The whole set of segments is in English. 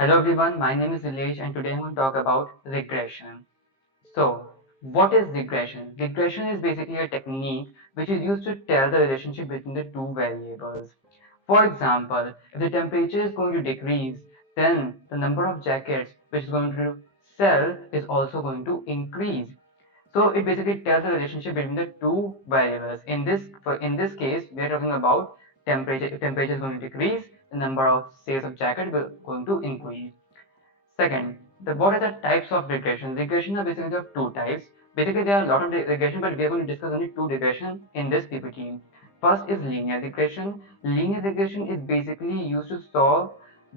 Hello everyone, my name is Nilesh and today I'm going to talk about regression. So, what is regression? Regression is basically a technique which is used to tell the relationship between the two variables. For example, if the temperature is going to decrease, then the number of jackets which is going to sell is also going to increase. So it basically tells the relationship between the two variables. In this case, we are talking about temperature. If temperature is going to decrease, the number of sales of jacket will going to increase. Second, what are the types of regression? Regression are basically of two types. Basically, there are a lot of regression, but we are going to discuss only two regression in this PPT. First is linear regression. Linear regression is basically used to solve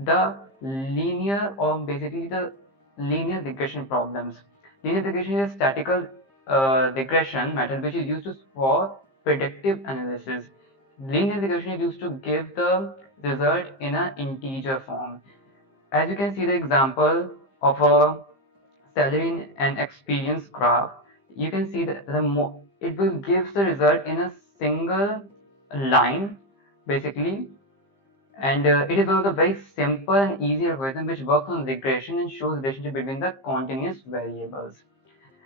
the linear or basically the linear regression problems. Linear regression is a statistical regression method which is used for predictive analysis. Linear regression is used to give the result in an integer form. As you can see the example of a salary and experience graph, you can see that it will give the result in a single line basically, and it is one of the very simple and easy algorithm which works on regression and shows relationship between the continuous variables.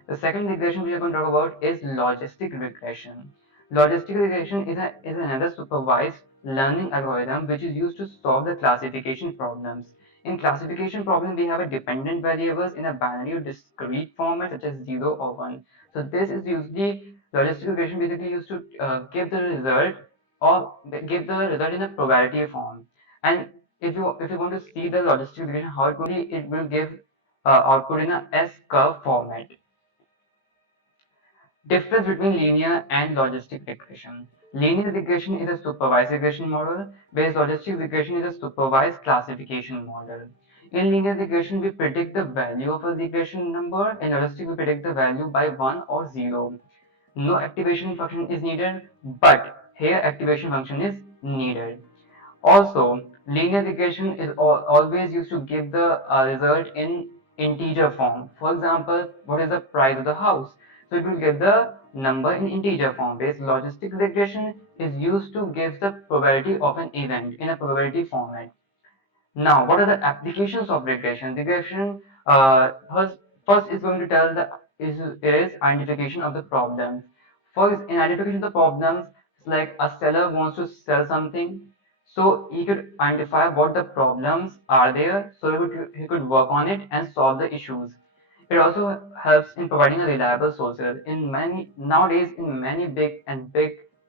The second regression we are going to talk about is logistic regression. Logistic regression is another supervised learning algorithm which is used to solve the classification problems. In classification problem, we have a dependent variables in a binary or discrete format such as 0 or 1. So this is usually logistic regression basically used to give the result or give the result in a probability form. And if you want to see the logistic regression, how it will give output in a S curve format. Difference between linear and logistic regression. Linear regression is a supervised regression model, whereas logistic regression is a supervised classification model. In linear regression, we predict the value of a regression number. In logistic, we predict the value by 1 or 0. No activation function is needed, but here activation function is needed. Also, linear regression is always used to give the result in integer form. For example, what is the price of the house? So it will give the number in integer form. Whereas logistic regression is used to give the probability of an event in a probability format. Now, what are the applications of regression? Regression first is going to tell the is identification of the problems. First, in identification of the problems, it's like a seller wants to sell something, so he could identify what the problems are there, so he could work on it and solve the issues. It also helps in providing a reliable sources. In many nowadays, in many big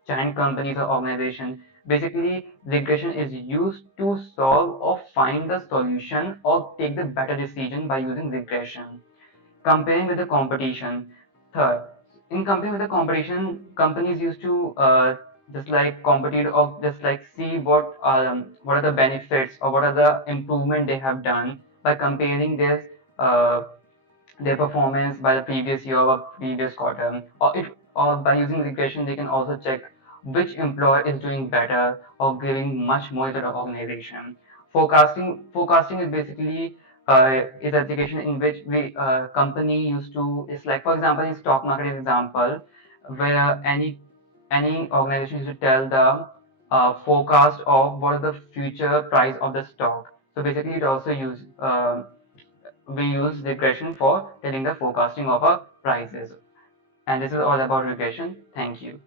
giant companies or organizations, basically regression is used to solve or find the solution or take the better decision by using regression. Comparing with the competition. Third, in comparing with the competition, companies used to just like compete or just like see what are the benefits or what are the improvement they have done by comparing uh, their performance by the previous year or previous quarter, or by using regression they can also check which employer is doing better or giving much more to the organization. Forecasting is basically is application in which we company used to, it's like for example in stock market example, where any organization used to tell the forecast of what is the future price of the stock. So basically it also use we use regression for telling the forecasting of our prices. And this is all about regression. Thank you.